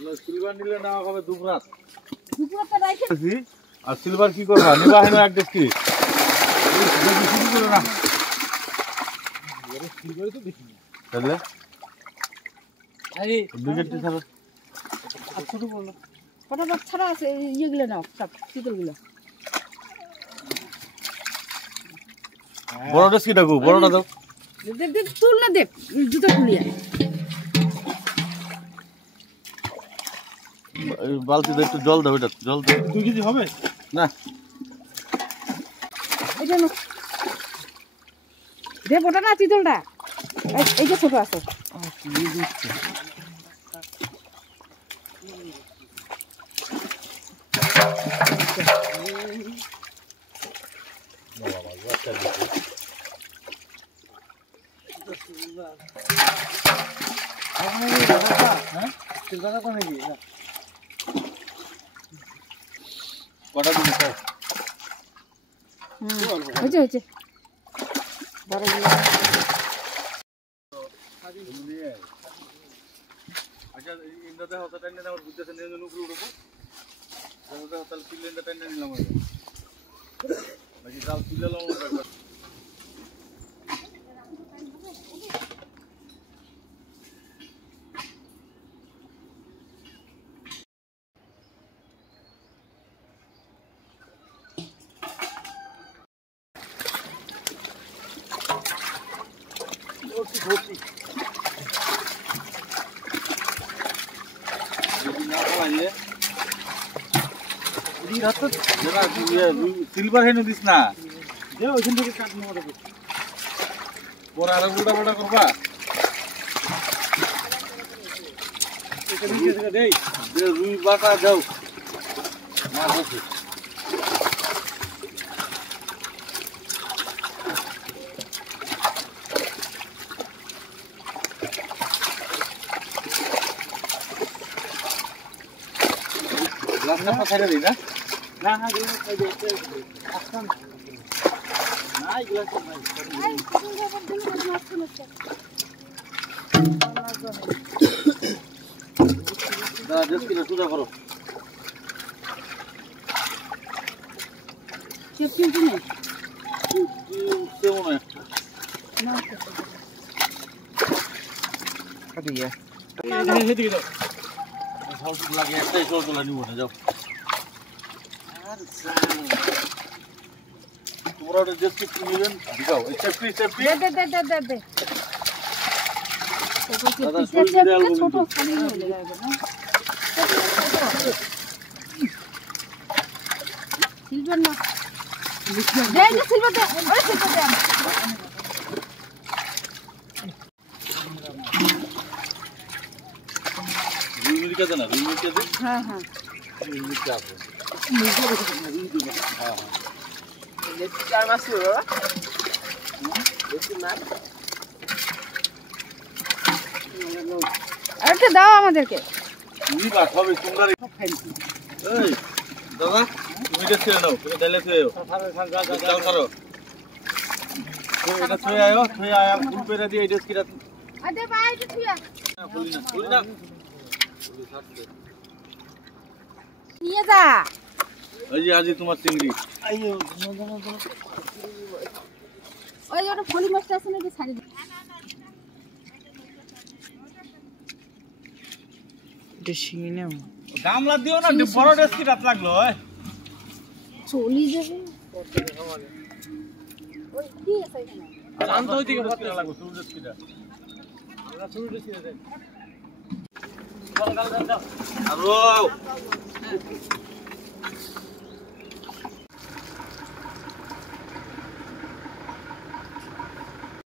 silver নিলে না হবে দুপুরাত দুপুরটা রাইখে আর সিলভার কি করবা নিবা হেন এক ডেস্কি শুরু করে না সিলভার তো দেখি তাহলে আরে দুইটা ছাড়া আর ছোট বলো ফটাফট ছাড়া আছে ইয়েগুলো নাও সব চিতলগুলো বড় ডেস্কি ডাকো বড়টা দাও দেখ দেখ তুল না দেখ জুতো খুলিয়া বালতিতে একটু জল দাও এটা জল দাও 2 কেজি হবে না এটা নো দে বড়টা না চিতলটা এই যে ছোট আছে কটা দিন স্যার হয়েছে বড় আচ্ছা ইন্দাতে হতাটা নিয়ে আমার বুঝতেছে নিয়ে জন্য উপরে উঠবো তাহলে সিলিন্ডারটা নিয়ে নিলাম নাকি জাল তুলে নিলাম একবার সিলভার হেন দিস না ওইখান থেকে কাট নেওয়া পরে আরো উল্টা পাল্টা করবা রুই বাটা যাও মাছ আছে গ্লাসটা পাঠাই দিই না না না গ্লাস খাই দিতে আসতাম না গ্লাস নাই দাদা দেখি না সুদা করো চেপটি নেই কেমন না কাটি গিয়া হেদিকে দাও সল লাগে একটাই সল তোলা নিব না যাও তোমরা ওটা দেখতে কি নেবেন দিগাও সেফটি সেফটি দে দাদা সল দেওয়া ছোট খালি হয়ে যাবে না সিলভার না দে যে সিলভার দে ওই সিলভার দে রুই মির্কা দেনা রুই মির্কা দে হ্যাঁ রুই মির্কা আছে হ্যাঁ লেচি চার মাস ছিল বাবা লেচি মাছ আরেকটা দাও আমাদেরকে নিবা সবই তোমরা এই দাদা তুমি এটা ছেড়ে নাও তুমি ডালে ছুঁয়ে যাও করো এটা ছুঁয়ে আয়ো ফুল পেরা দিয়ে এটা কিরা আদে ভাই তুইয়া খুলি না নিয়ে যা এই যে আজি তোমার চিংড়ি আইও ওই ওটা ফলি মাছটা আছে নাকি ছাড়ি দে এটা শিঙি নাও গামলা দিও না বড় ডেস্কি রাত লাগলো চলি যাবে ওই কি আছে এখানে জানতো ওই দিকে ডেস্কি লাগলো ছোট ডেস্কিটা আমরা ছোট ডেস্কি দেন আর